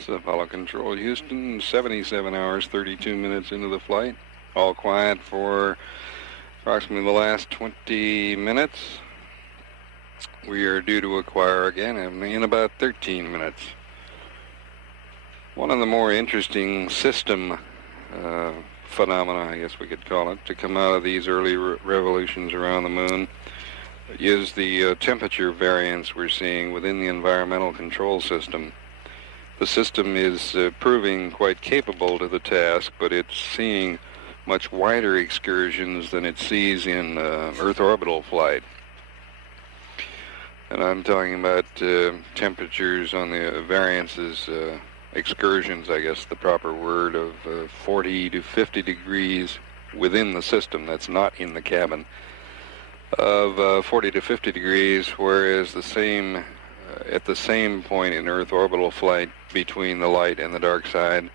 It's Apollo Control Houston, 77 hours, 32 minutes into the flight. All quiet for approximately the last 20 minutes. We are due to acquire again in about 13 minutes. One of the more interesting system phenomena, I guess we could call it, to come out of these early revolutions around the moon is the temperature variance we're seeing within the environmental control system. The system is proving quite capable to the task, but it's seeing much wider excursions than it sees in Earth orbital flight. And I'm talking about temperatures on the variances, excursions, I guess the proper word, of 40 to 50 degrees within the system. That's not in the cabin. Of 40 to 50 degrees, whereas the same at the same point in Earth orbital flight between the light and the dark side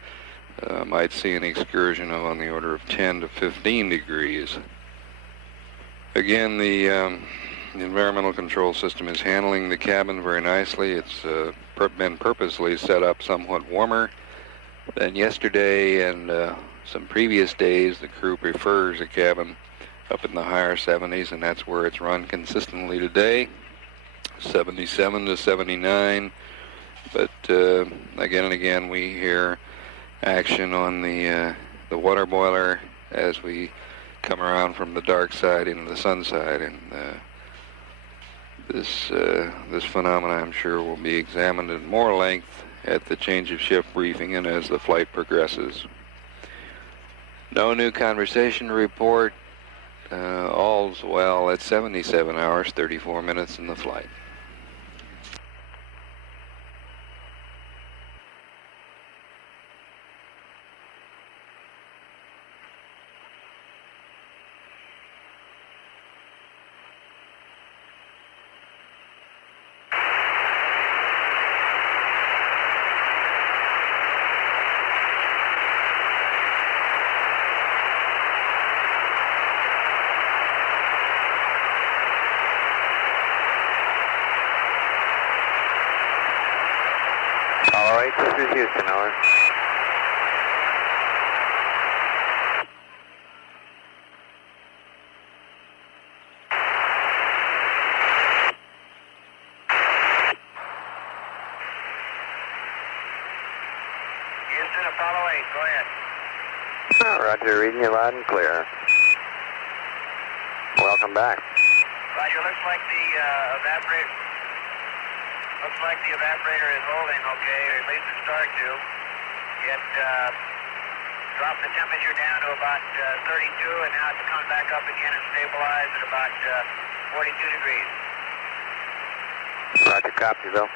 might see an excursion of on the order of 10 to 15 degrees. Again, the environmental control system is handling the cabin very nicely. It's been purposely set up somewhat warmer than yesterday and some previous days. The crew prefers a cabin up in the higher 70s, and that's where it's run consistently today, 77 to 79. But again and again we hear action on the water boiler as we come around from the dark side into the sun side, and this phenomenon, I'm sure, will be examined in more length at the change of shift briefing and as the flight progresses. No new conversation to report. All's well at 77 hours, 34 minutes in the flight. All right, this is Houston, over. Houston, Apollo 8, go ahead. Roger, reading you loud and clear. Welcome back. Roger, looks like the evaporator is holding okay, or at least it's starting to. It dropped the temperature down to about 32, and now it's coming back up again and stabilized at about 42 degrees. Roger, copy, Bill.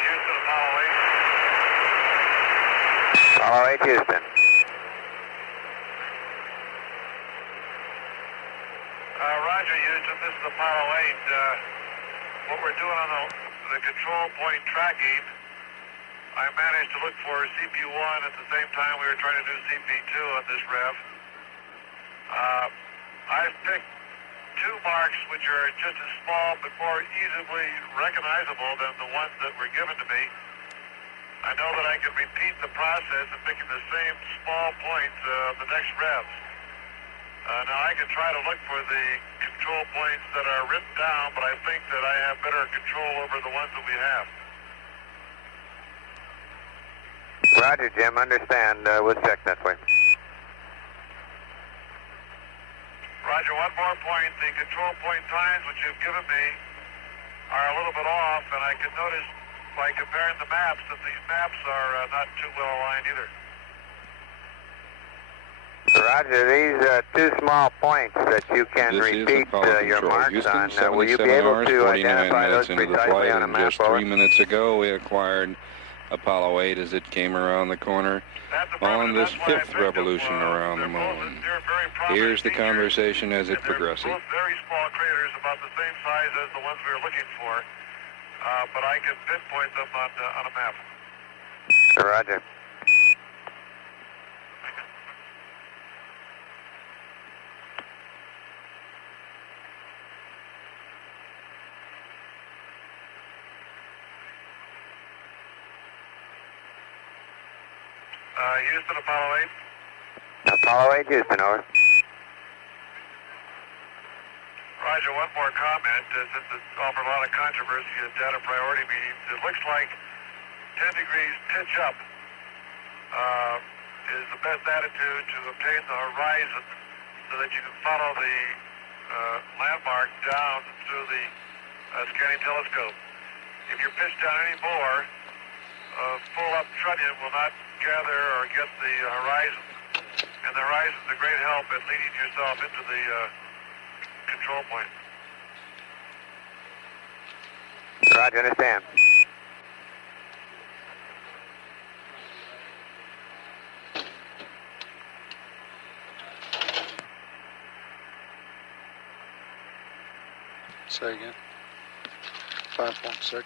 Houston, Apollo 8. Apollo 8, Houston. Roger, Houston, this is Apollo 8. What we're doing on the control point tracking, I managed to look for CP1 at the same time we were trying to do CP2 on this rev. I've picked two marks which are just as small but more easily recognizable than the ones that were given to me. I know that I can repeat the process of picking the same small points the next revs. Now I can try to look for the control points that are written down, but I think that I have better control over the ones that we have. Roger, Jim. Understand. We'll check that way. Roger, one more point. The control point times which you've given me are a little bit off, and I can notice by comparing the maps that these maps are not too well aligned either. Roger, these two small points that you can This repeat is Apollo your Control. marks Houston, on, will you be 77 able hours, to 49 identify those minutes into the precisely flight, on a and map? just 3 minutes ago we acquired Apollo 8 as it came around the corner on this fifth revolution around the moon. Here's the conversation as it progresses. Both very small craters, about the same size as the ones we were looking for, but I can pinpoint them on a map. Roger. Houston, Apollo 8. Apollo 8, Houston, over. Roger, one more comment. Since it's offered a lot of controversy at data priority meetings, it looks like 10 degrees pitch up is the best attitude to obtain the horizon so that you can follow the landmark down through the scanning telescope. If you're pitched down any more, full up trunnion will not gather or get the horizon, and the horizon is a great help in leading yourself into the control point. Roger, understand. Say again. 5.6.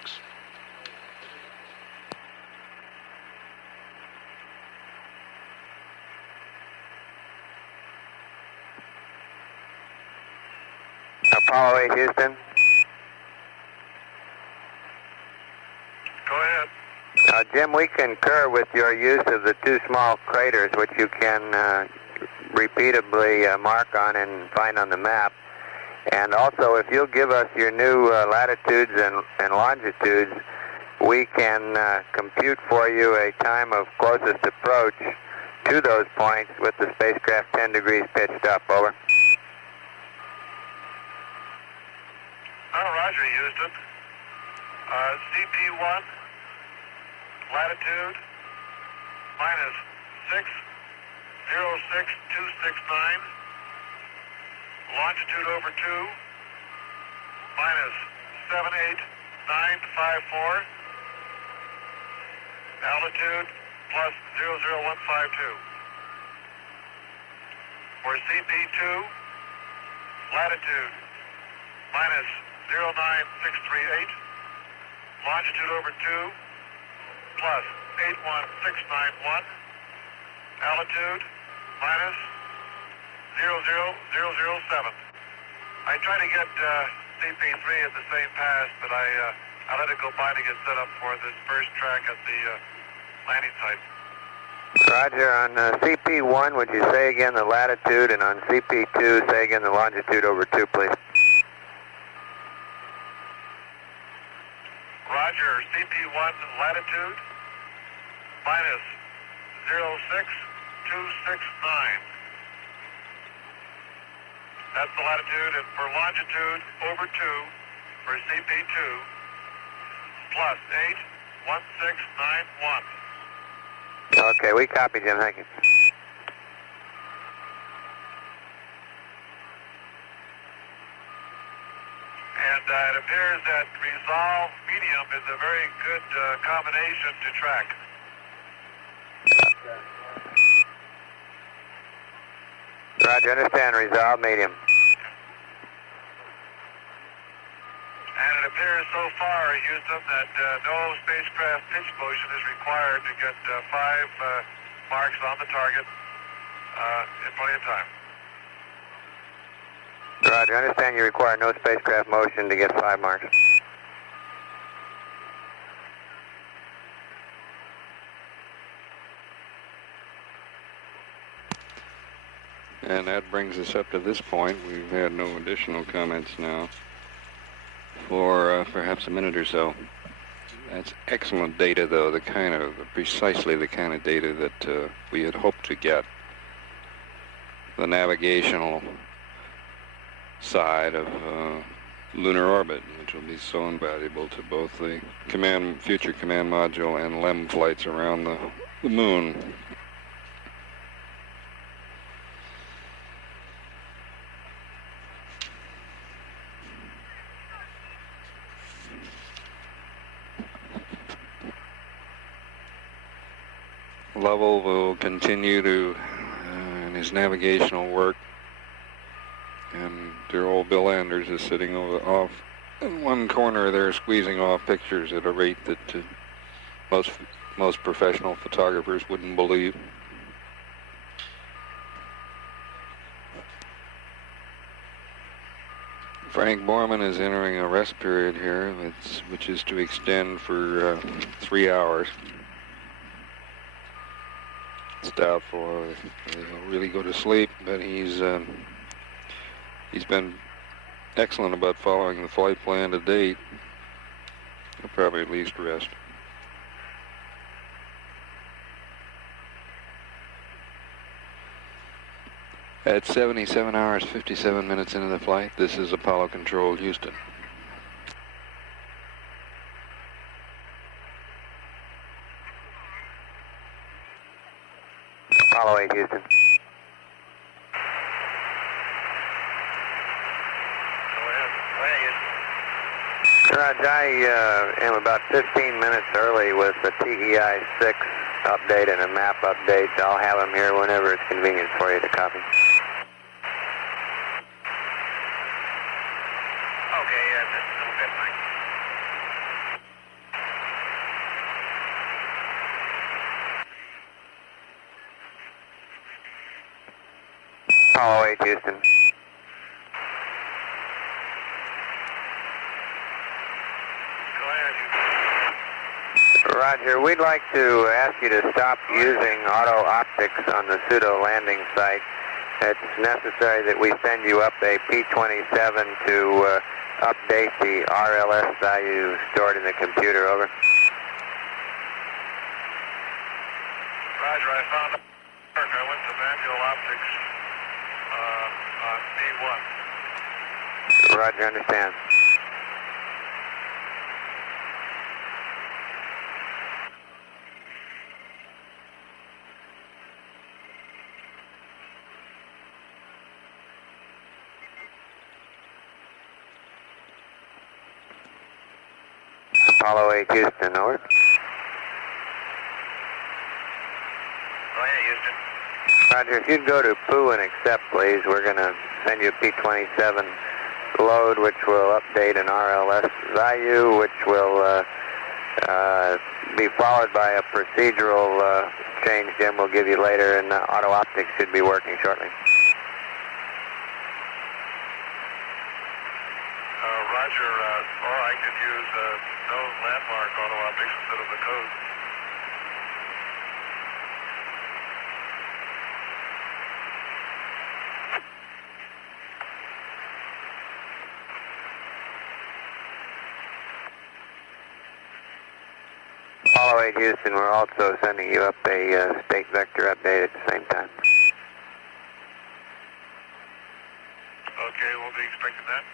Apollo 8, Houston. Go ahead. Jim, we concur with your use of the two small craters, which you can repeatably mark on and find on the map. And also, if you'll give us your new latitudes and longitudes, we can compute for you a time of closest approach to those points with the spacecraft 10 degrees pitched up. Over. Roger, Houston. CP1, latitude, minus 606,269, longitude over 2, minus 78954, altitude plus 00152. For CP2, latitude, minus 09638, longitude over 2, plus 81691, altitude, minus 00007. I tried to get CP3 at the same pass, but I let it go by to get set up for this first track at the landing site. Roger, on CP1, would you say again the latitude, and on CP2, say again the longitude over 2, please? Roger, CP1 latitude, minus 06269. That's the latitude, and for longitude over 2 for CP2, plus 81691. Okay, we copy, Jim. Thank you. And it appears that resolve medium is a very good combination to track. Roger, understand. Resolve medium. And it appears so far, Houston, that no spacecraft pitch motion is required to get 5 marks on the target in plenty of time. Roger, understand you require no spacecraft motion to get 5 marks. And that brings us up to this point. We've had no additional comments now for perhaps a minute or so. That's excellent data, though, precisely the kind of data that we had hoped to get. The navigational side of lunar orbit, which will be so invaluable to both the future command module and LEM flights around the moon. Lovell will continue to in his navigational work, and dear old Bill Anders is sitting off in one corner there, squeezing off pictures at a rate that most professional photographers wouldn't believe. Frank Borman is entering a rest period here, which is to extend for 3 hours. It's doubtful he'll really go to sleep, but he's been excellent about following the flight plan to date. He'll probably at least rest. At 77 hours, 57 minutes into the flight, this is Apollo Control, Houston. Apollo 8, Houston. Raj, I am about 15 minutes early with the TEI 6 update and a map update. I'll have them here whenever it's convenient for you to copy. Okay, that's fine. Apollo 8, Houston. Roger, we'd like to ask you to stop using auto optics on the pseudo landing site. It's necessary that we send you up a P27 to update the RLS value stored in the computer, over. Roger, I found work. I went to manual optics on B1. Roger, understand. Apollo 8, Houston, over. Go ahead, Houston. Roger, if you'd go to POO and accept, please. We're going to send you a P27 load, which will update an RLS value, which will be followed by a procedural change Jim will give you later, and auto optics should be working shortly. Roger, or I could use no landmark auto optics instead of the code. Apollo 8, Houston, we're also sending you up a state vector update at the same time. Okay, we'll be expecting that.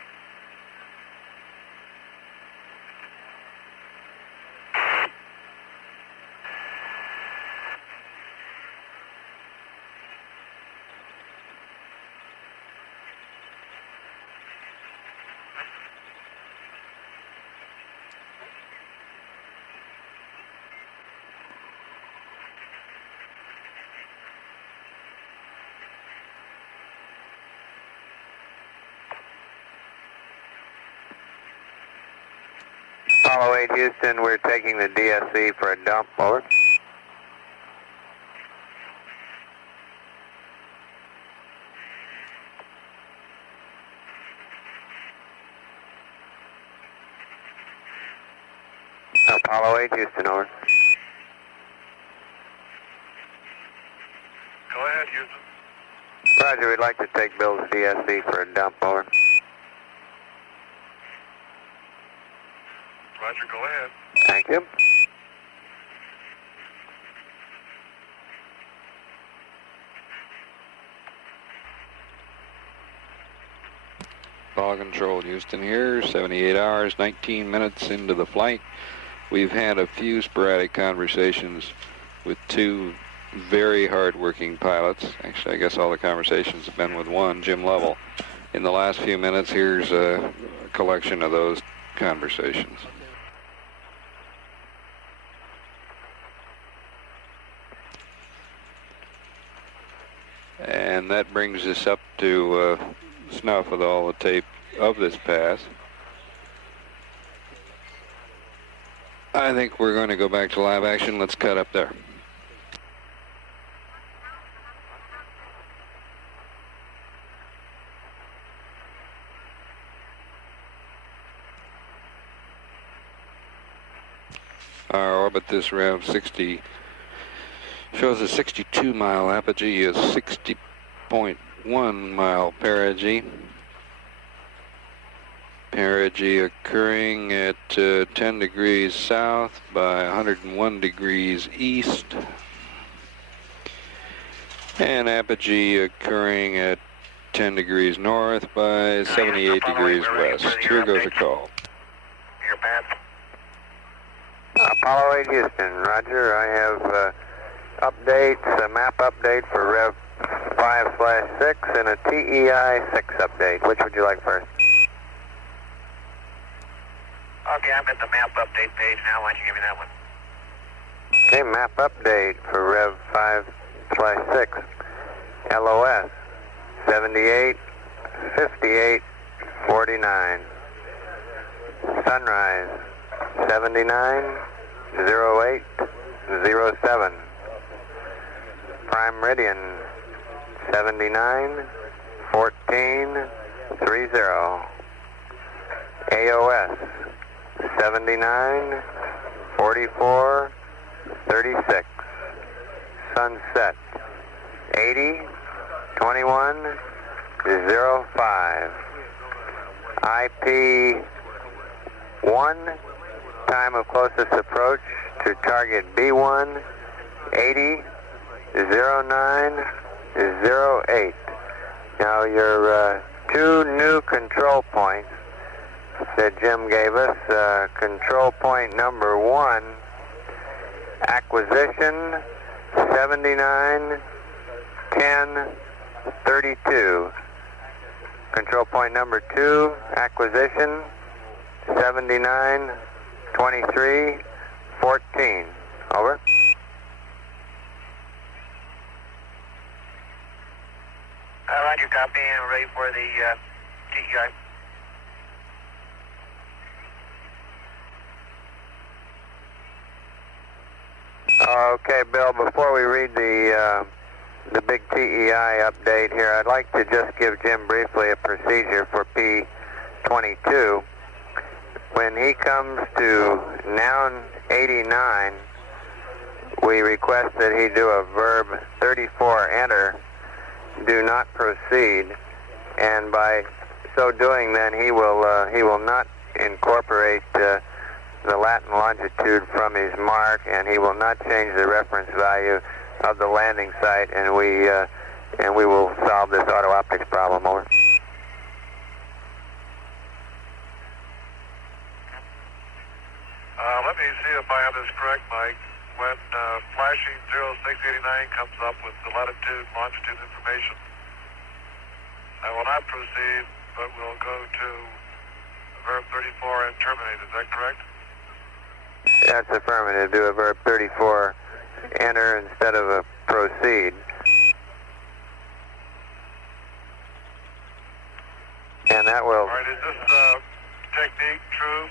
Apollo 8, Houston, we're taking the DSC for a dump, over. Apollo 8, Houston, over. Go ahead, Houston. Roger, Roger, we'd like to take Bill's CSV for a dump, over. Roger, go ahead. Thank you. Ball control, Houston here, 78 hours, 19 minutes into the flight. We've had a few sporadic conversations with two very hard-working pilots. Actually, I guess all the conversations have been with one, Jim Lovell. In the last few minutes, here's a collection of those conversations. And that brings us up to snuff with all the tape of this pass. I think we're going to go back to live action. Let's cut up there. Our orbit this Rev 60 shows a 62-mile apogee, a 60.1 mile perigee. Perigee occurring at 10 degrees south by 101 degrees east. And apogee occurring at 10 degrees north by 78 degrees west. Here goes a call. Your path. Apollo 8 Houston, Roger. I have updates, a map update for Rev 5/6 and a TEI 6 update. Which would you like first? Okay, I'm at the map update page now. Why don't you give me that one? Okay, map update for Rev 5/6. LOS 78 58 49. Sunrise 79 08 07. Prime meridian 79 14 30. AOS 79 44 36. Sunset 80 21 05. IP 1, time of closest approach to target B1 80 09 08. Now your two new control points that Jim gave us, control point number 1, acquisition 79 10 32. Control point number 2, acquisition 79 23 14. Over. Roger, copy, and ready for the TEI. Okay, Bill, before we read the big TEI update here, I'd like to just give Jim briefly a procedure for P22. When he comes to noun 89, we request that he do a verb 34 enter, do not proceed, and by so doing then he will not incorporate the Latin longitude from his mark, and he will not change the reference value of the landing site, and we will solve this auto optics problem. Over. Let me see if I have this correct, Mike. When flashing 0689 comes up with the latitude and longitude information, I will not proceed, but will go to verb 34 and terminate. Is that correct? That's affirmative. Do a verb 34 enter instead of a proceed. And that will... All right, is this technique true?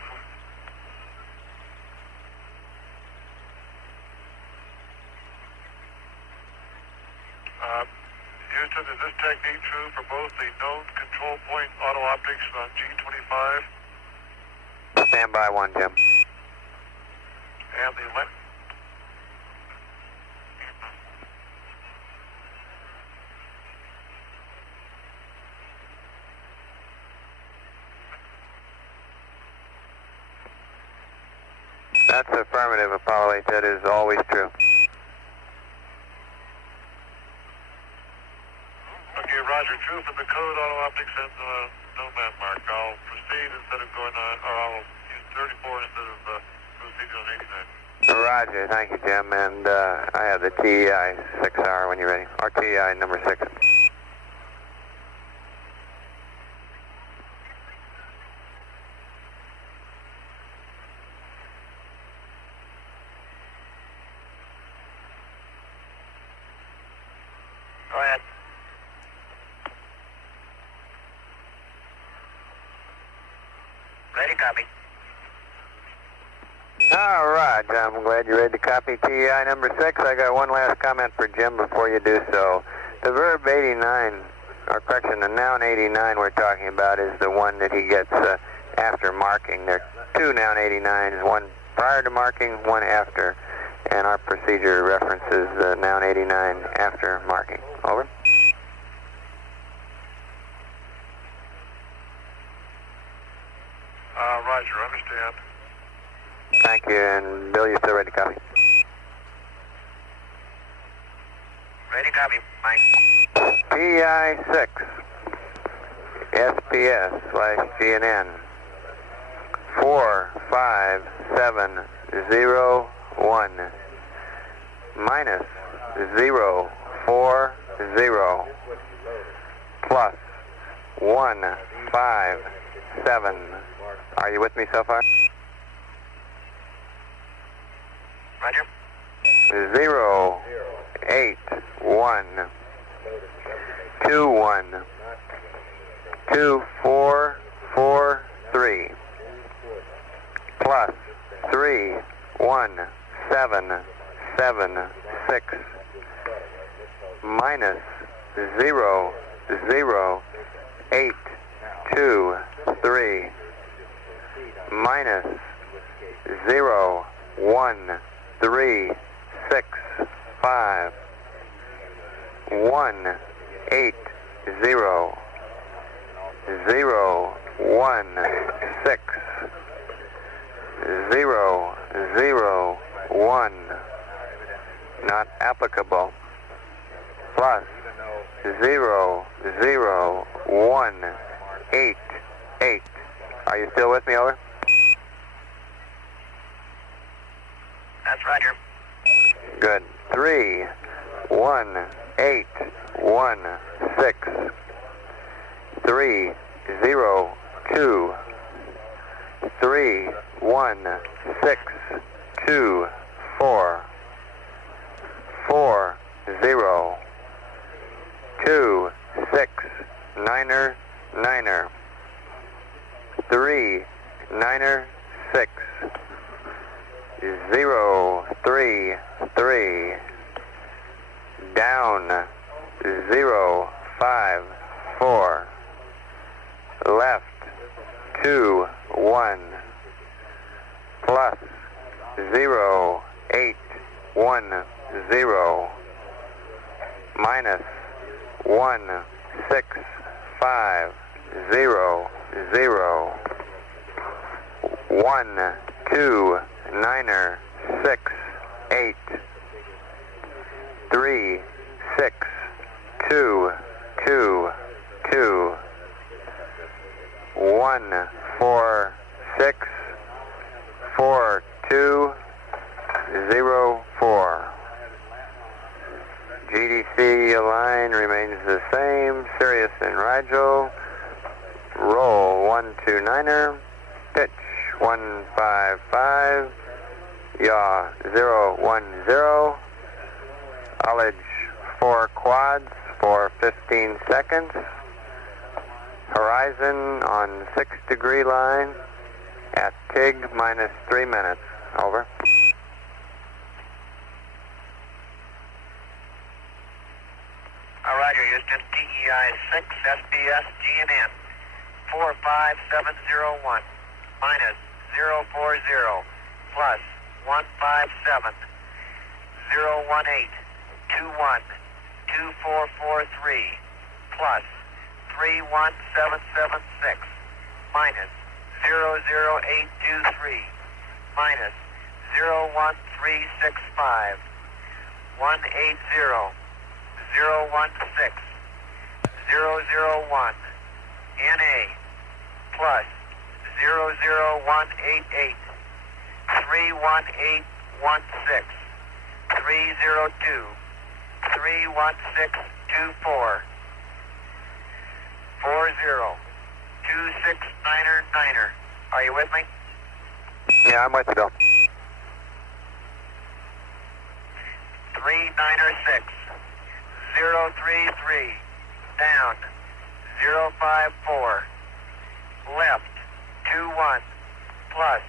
Houston, is this technique true for both the known control point auto optics on G25? Stand by 1, Jim. And the That's affirmative, Apollo 8. That is always true. Okay, roger. True for the code, auto optics, and no map mark. I'll proceed instead of going on, or I'll use 34 instead of proceeding on 89. Roger, thank you, Jim. And I have the TEI 6R when you're ready, or TEI number 6. Go ahead. Ready, copy. All right, I'm glad you're ready to copy TEI number 6. I got one last comment for Jim before you do so. The verb 89, or correction, the noun 89 we're talking about is the one that he gets after marking. There are two noun 89s, one prior to marking, one after. And our procedure references the noun 89 after marking. Over. Roger, understand. Thank you, and Bill, you still ready to copy? Ready, copy, Mike. TEI 6, SPS/GNN, 45701, minus 040, plus 157. Are you with me so far? Roger. 081 21 2443 plus 31776 minus 0083 minus 01365 180 016 001 not applicable plus 00188. Are you still with me? Over. That's Roger. Good. 31816 302 31624 40 269er 9er 396 033 down 054 left 21 plus 0810 minus 16500 129er 68 36222 146 4204. GDC line remains the same. Sirius and Rigel. Roll 129er. Pitch 155. Yaw 010. Ullage 4 quads for 15 seconds. Horizon on 6 degree line at TIG minus 3 minutes. Over. Roger, Houston, TEI 6, SBS, GNN, 45701, minus 040, plus 157, 018, 21, 2443, plus 31776, minus 00823, minus 01365, 180, 016, 001, NA, plus 00188, 31816, 302, 31624, 402699er. Are you with me? Yeah, I'm with you, Bill. 396, 033, down, 054, left, 21, plus,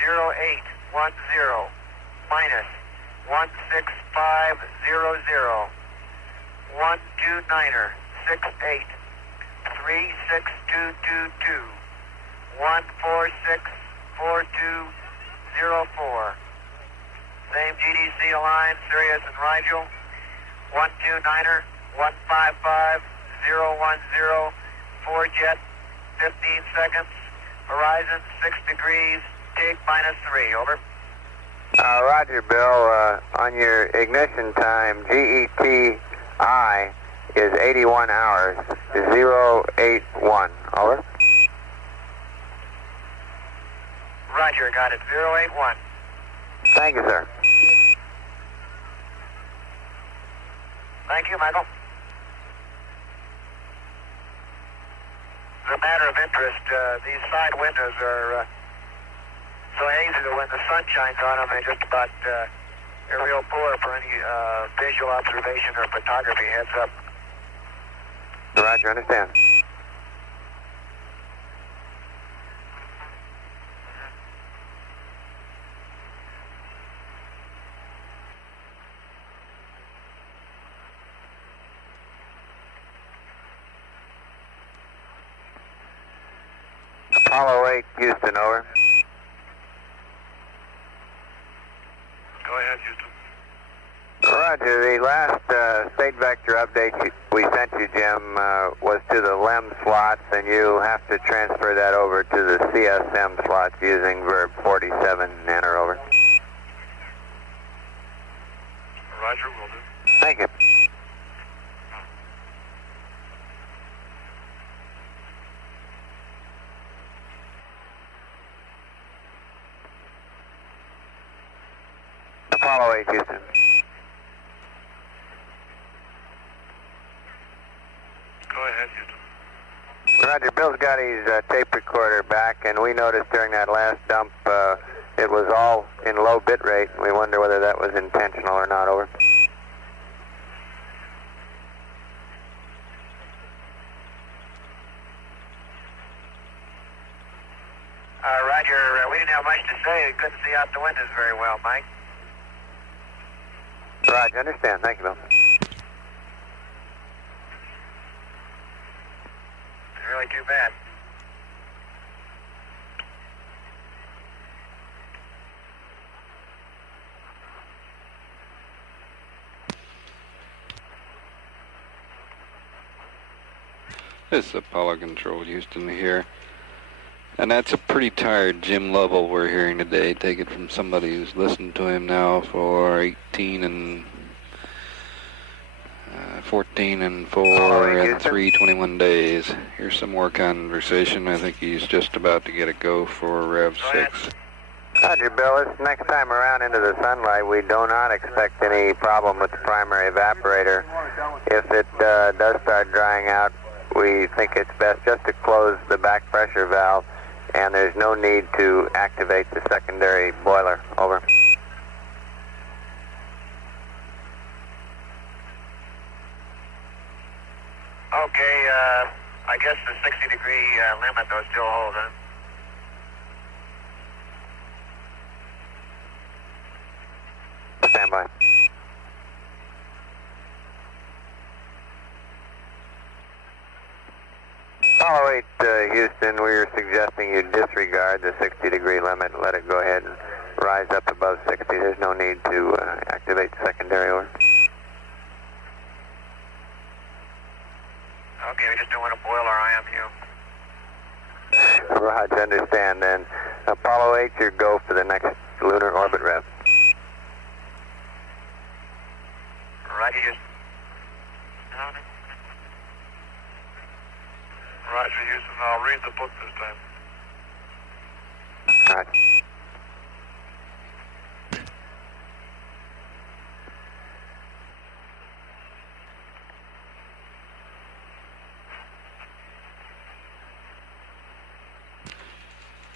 0810, minus, 16500, 129er, 68, 36222, 1464204. Same GDC line, Sirius and Rigel. 129er, 155, 010, 4 jet, 15 seconds. Horizon 6 degrees, take -3, over. Roger, Bill. On your ignition time, GETI is 81 hours, 081. Over. Roger, got it, 081. Thank you, sir. Thank you, Michael. As a matter of interest, these side windows are so hazy that when the sun shines on them, they just about, they're real poor for any visual observation or photography. Heads up. Roger, understand. Apollo 8, Houston, over. Go ahead, Houston. Roger, the last state vector update we sent you, Jim, was to the LEM slots, and you have to transfer that over to the CSM slots using verb 47, enter, over. Roger, will do. Thank you. Apollo 8, Houston. Go ahead, Houston. Roger, Bill's got his tape recorder back, and we noticed during that last dump it was all in low bit rate. We wonder whether that was intentional or not, over. Roger, we didn't have much to say. We couldn't see out the windows very well, Mike. Roger, understand. Thank you, Bill. It's really too bad. This is Apollo Control, Houston here. And that's a pretty tired Jim Lovell we're hearing today. Take it from somebody who's listened to him now for 14 and 4 and 321 days. Here's some more conversation. I think he's just about to get a go for Rev 6. Roger, Bill. This next time around into the sunlight, we do not expect any problem with the primary evaporator. If it does start drying out, we think it's best just to close the back pressure valve, and there's no need to activate the secondary boiler. Over. Okay, I guess the 60-degree limit, though, still holds, huh? Stand by. Apollo 8, Houston, we are suggesting you disregard the 60-degree limit and let it go ahead and rise up above 60. There's no need to activate the secondary, over. Okay, we just don't want to boil our IMU. Roger, understand then. Apollo 8, your go for the next Lunar orbit rev. Roger, just... Roger, Houston. I'll read the book this time. All right.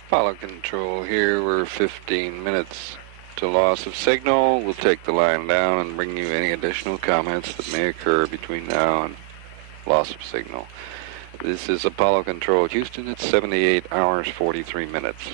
Apollo Control here. We're 15 minutes to loss of signal. We'll take the line down and bring you any additional comments that may occur between now and loss of signal. This is Apollo Control Houston. It's 78 hours, 43 minutes.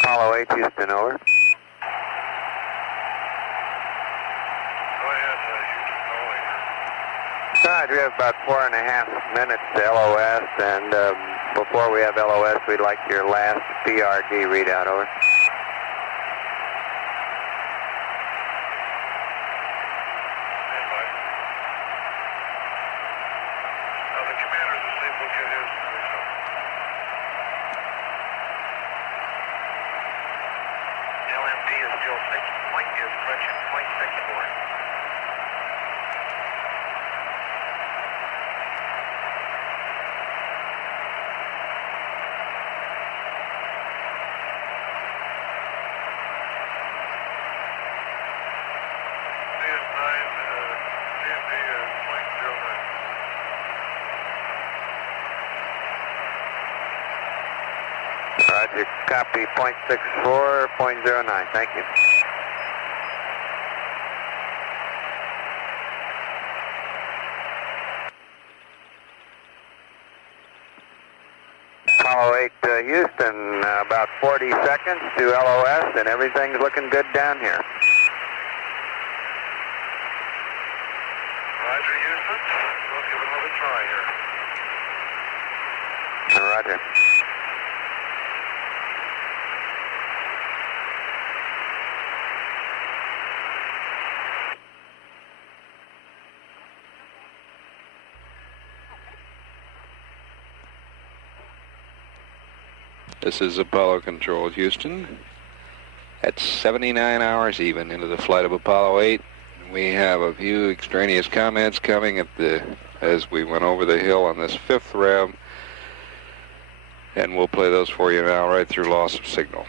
Apollo 8, Houston, over. Go ahead, Houston. Over. All right, we have about 4.5 minutes to LOS, and before we have LOS, we'd like your last PRD readout, over. Standby. Now, the commander's asleep. We'll get his result. LMP is still 6 point, is correction, 0.64. Roger, copy 0.64, 0.09, thank you. Apollo 8, Houston, about 40 seconds to LOS, and everything's looking good down here. Roger, Houston. We'll give it another try here. Roger. This is Apollo Control Houston. At 79 hours even into the flight of Apollo 8. We have a few extraneous comments coming as we went over the hill on this 5th rev. And we'll play those for you now right through loss of signal.